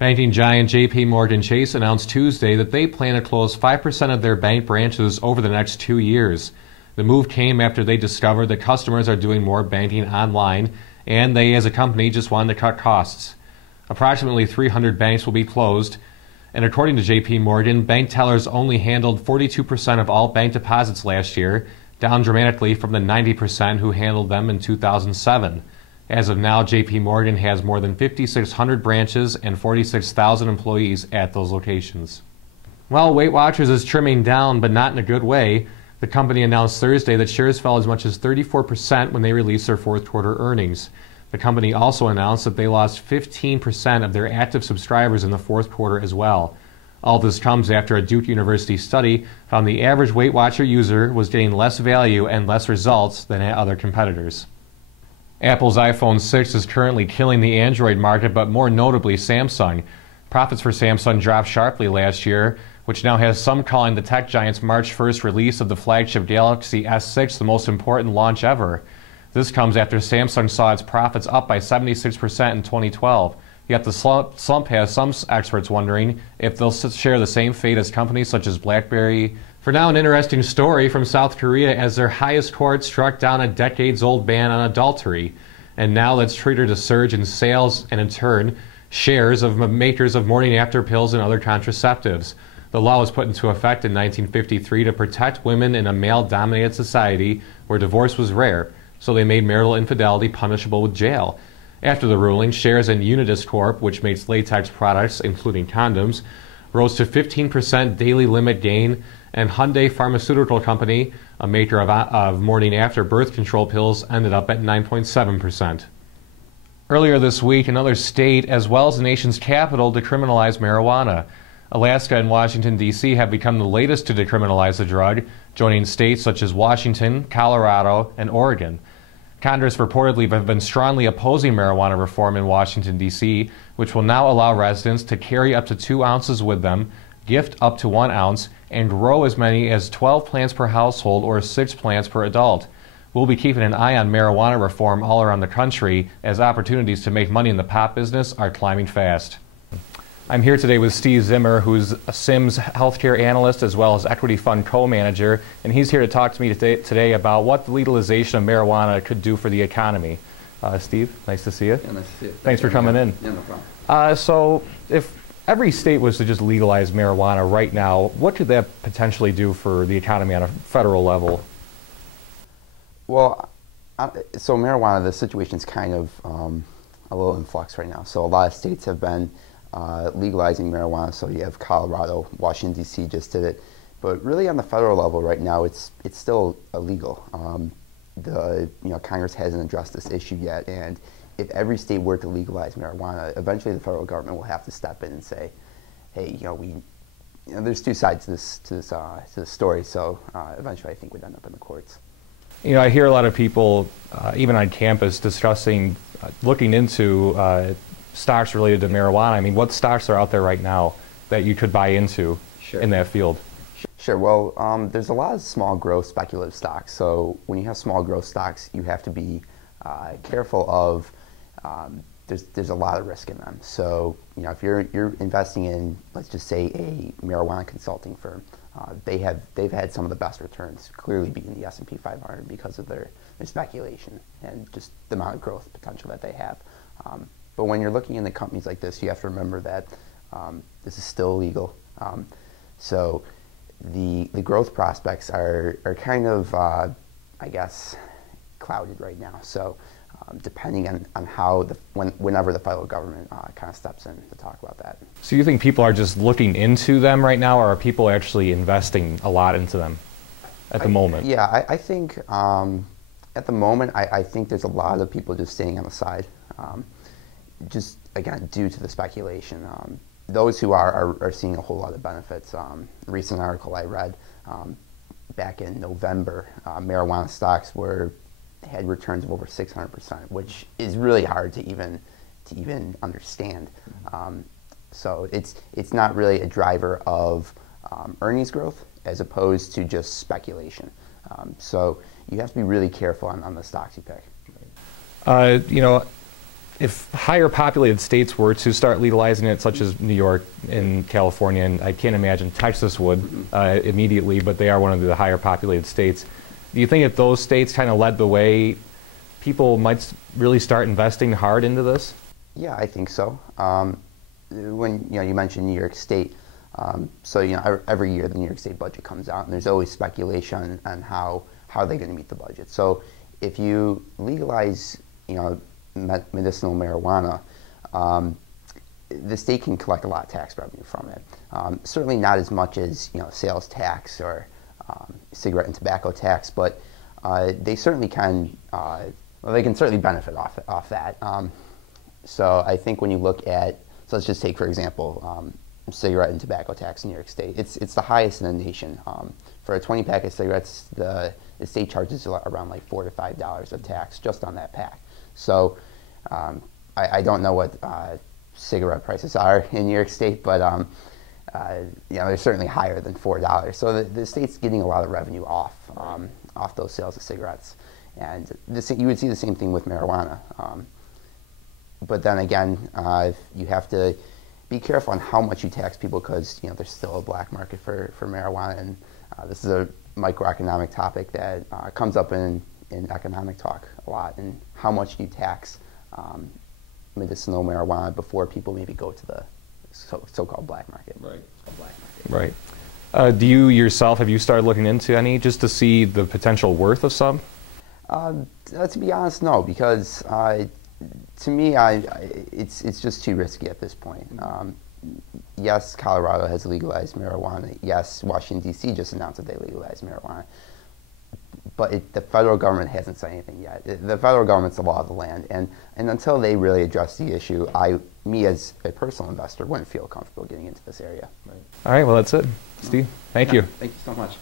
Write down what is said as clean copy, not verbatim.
Banking giant J.P. Morgan Chase announced Tuesday that they plan to close 5% of their bank branches over the next 2 years. The move came after they discovered that customers are doing more banking online, and they, as a company, just wanted to cut costs. Approximately 300 banks will be closed, and according to J.P. Morgan, bank tellers only handled 42% of all bank deposits last year, down dramatically from the 90% who handled them in 2007. As of now, J.P. Morgan has more than 5,600 branches and 46,000 employees at those locations. Well, Weight Watchers is trimming down, but not in a good way. The company announced Thursday that shares fell as much as 34% when they released their fourth quarter earnings. The company also announced that they lost 15% of their active subscribers in the fourth quarter as well. All this comes after a Duke University study found the average Weight Watcher user was getting less value and less results than at other competitors. Apple's iPhone 6 is currently killing the Android market, but more notably Samsung. Profits for Samsung dropped sharply last year, which now has some calling the tech giant's March 1st release of the flagship Galaxy S6 the most important launch ever. This comes after Samsung saw its profits up by 76% in 2012. Yet the slump has some experts wondering if they'll share the same fate as companies such as BlackBerry. For now, an interesting story from South Korea as their highest court struck down a decades-old ban on adultery. And now that's triggered a surge in sales and, in turn, shares of makers of morning-after pills and other contraceptives. The law was put into effect in 1953 to protect women in a male-dominated society where divorce was rare, so they made marital infidelity punishable with jail. After the ruling, shares in Unitas Corp., which makes latex products, including condoms, rose to 15% daily limit gain, and Hyundai Pharmaceutical Company, a maker of morning-after birth control pills, ended up at 9.7%. Earlier this week, another state, as well as the nation's capital, decriminalized marijuana. Alaska and Washington, D.C. have become the latest to decriminalize the drug, joining states such as Washington, Colorado, and Oregon. Congress reportedly have been strongly opposing marijuana reform in Washington, D.C., which will now allow residents to carry up to 2 ounces with them, gift up to 1 ounce, and grow as many as 12 plants per household or 6 plants per adult. We'll be keeping an eye on marijuana reform all around the country as opportunities to make money in the pot business are climbing fast. I'm here today with Steve Zimmer, who's a Sims healthcare analyst as well as equity fund co-manager, and he's here to talk to me today about what the legalization of marijuana could do for the economy. Steve, nice to see you. Yeah, nice to see you. Thanks for coming in. Yeah, no problem. So if every state was to just legalize marijuana right now, what could that potentially do for the economy on a federal level? Well, so marijuana, the situation's kind of a little in flux right now. So a lot of states have been legalizing marijuana. So you have Colorado, Washington, D.C. just did it. But really on the federal level right now, it's still illegal. Congress hasn't addressed this issue yet. And if every state were to legalize marijuana, eventually the federal government will have to step in and say, hey, there's two sides to this story. So eventually I think we'd end up in the courts. I hear a lot of people, even on campus, discussing looking into stocks related to marijuana. I mean, what stocks are out there right now that you could buy into in that field? Sure. Well, there's a lot of small growth speculative stocks. So when you have small growth stocks, you have to be careful of. There's a lot of risk in them. So if you're investing in, let's just say, a marijuana consulting firm, they've had some of the best returns, clearly beating the S&P 500 because of their speculation and just the amount of growth potential that they have. But when you're looking into companies like this, you have to remember that this is still illegal. So the growth prospects are kind of, I guess, clouded right now. So depending on how whenever the federal government kind of steps in to talk about that. So you think people are just looking into them right now, or are people actually investing a lot into them at the moment? Yeah, I think at the moment, I think there's a lot of people just staying on the side, just again due to the speculation. Those who are seeing a whole lot of benefits. A recent article I read back in November, marijuana stocks had returns of over 600%, which is really hard to even understand. So it's not really a driver of earnings growth as opposed to just speculation. So you have to be really careful on the stocks you pick. if higher populated states were to start legalizing it, such as New York and California, and I can't imagine Texas would immediately, but they are one of the higher populated states. Do you think if those states kind of led the way, people might really start investing hard into this? Yeah, I think so. When you mentioned New York State, so every year the New York State budget comes out, and there's always speculation on how they're going to meet the budget. So if you legalize, medicinal marijuana, the state can collect a lot of tax revenue from it. Certainly not as much as sales tax or cigarette and tobacco tax, but they certainly can. They can certainly benefit off that. So I think when you look at, so let's just take for example, cigarette and tobacco tax in New York State. It's the highest in the nation. For a 20-pack of cigarettes, the state charges around like $4 to $5 of tax just on that pack. So I don't know what cigarette prices are in New York State, but they're certainly higher than $4. So the state's getting a lot of revenue off those sales of cigarettes, and you would see the same thing with marijuana. But then again, you have to be careful on how much you tax people, because there's still a black market for marijuana, and this is a microeconomic topic that comes up in economic talk a lot, and how much do you tax medicinal marijuana before people maybe go to the so-called black market. Right. Black market. Right. Do you yourself, have you started looking into any just to see the potential worth of some? To be honest, no, because to me, it's just too risky at this point. Yes, Colorado has legalized marijuana. Yes, Washington, D.C. just announced that they legalized marijuana. But the federal government hasn't said anything yet. The federal government's the law of the land, and until they really address the issue, me as a personal investor wouldn't feel comfortable getting into this area. Right. All right, well, that's it. Steve, thank you. Thank you so much.